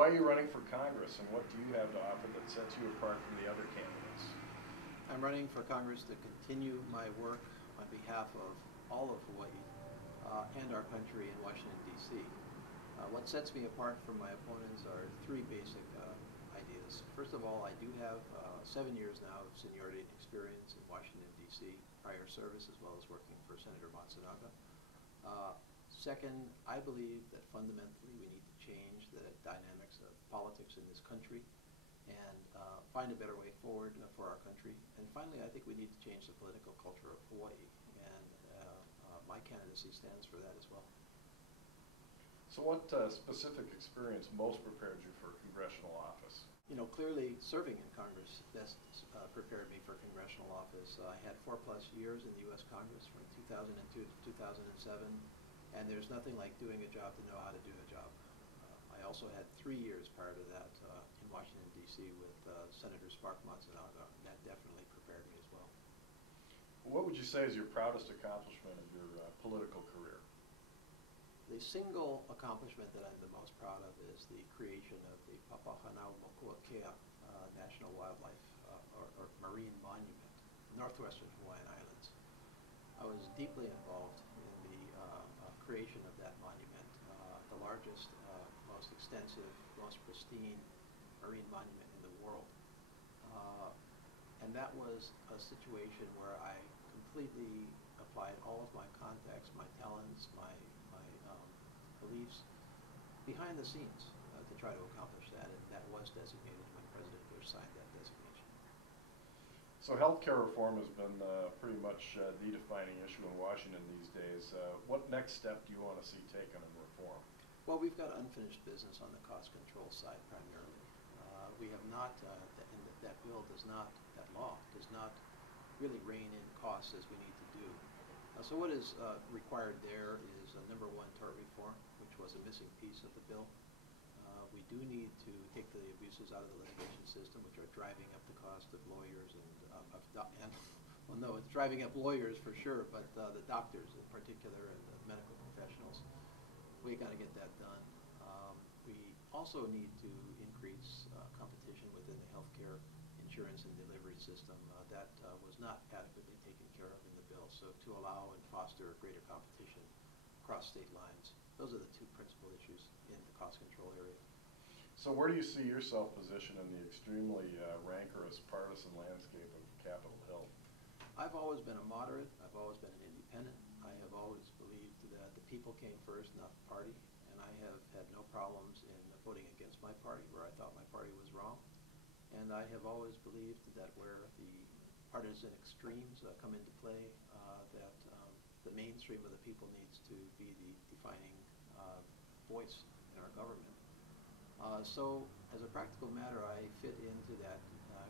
Why are you running for Congress, and what do you have to offer that sets you apart from the other candidates? I'm running for Congress to continue my work on behalf of all of Hawaii and our country in Washington, D.C. What sets me apart from my opponents are three basic ideas. First of all, I do have 7 years now of seniority and experience in Washington, D.C., prior service as well as working for Senator Matsunaga. Second, I believe that fundamentally we need to change the dynamics of politics in this country and find a better way forward for our country. And finally, I think we need to change the political culture of Hawaii, and my candidacy stands for that as well. So what specific experience most prepared you for congressional office? You know, clearly serving in Congress best prepared me for congressional office. I had 4+ years in the U.S. Congress from 2002 to 2007, and there's nothing like doing a job to know how to do a job. I also had 3 years prior to that in Washington, D.C. with Senator Spark Matsunaga. That definitely prepared me as well. What would you say is your proudest accomplishment of your political career? The single accomplishment that I'm the most proud of is the creation of the Papahanaumokuakea National Wildlife or Marine Monument, northwestern Hawaiian Islands. I was deeply involved in the creation of that monument, the largest, most extensive, most pristine marine monument in the world. And that was a situation where I completely applied all of my contacts, my talents, my beliefs behind the scenes to try to accomplish that, and that was designated when President Bush signed that designation. So healthcare reform has been pretty much the defining issue in Washington these days. What next step do you want to see taken in reform? Well, we've got unfinished business on the cost control side primarily. We have not, and that bill does not, that law does not really rein in costs as we need to do. So what is required there is number one, tort reform, which was a missing piece of the bill. We do need to take the abuses out of the litigation system, which are driving up the cost of lawyers and well, no, it's driving up lawyers for sure, but the doctors in particular and the medical professionals. We got to get that done. We also need to increase competition within the healthcare insurance and delivery system. That was not adequately taken care of in the bill. So to allow and foster greater competition across state lines, those are the two principal issues in the cost control area. So where do you see yourself positioned in the extremely rancorous partisan landscape of Capitol Hill? I've always been a moderate. I've always been an independent. I have always believed that the people came first, not the party, and I have had no problems in voting against my party where I thought my party was wrong. And I have always believed that where the partisan extremes come into play, that the mainstream of the people needs to be the defining voice in our government. So as a practical matter, I fit into that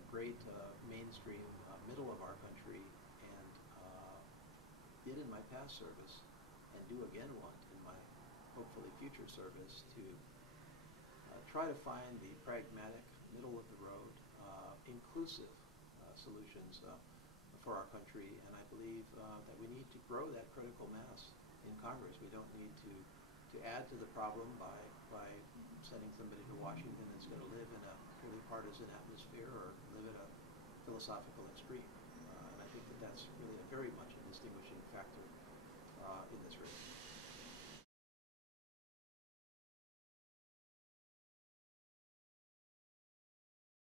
great mainstream middle of our country, and did in my past service and do again want in my hopefully future service to try to find the pragmatic, middle of the road, inclusive solutions for our country. And I believe that we need to grow that critical mass in Congress. We don't need to add to the problem by sending somebody to Washington that's going to live in a purely partisan atmosphere or live at a philosophical extreme. And I think that that's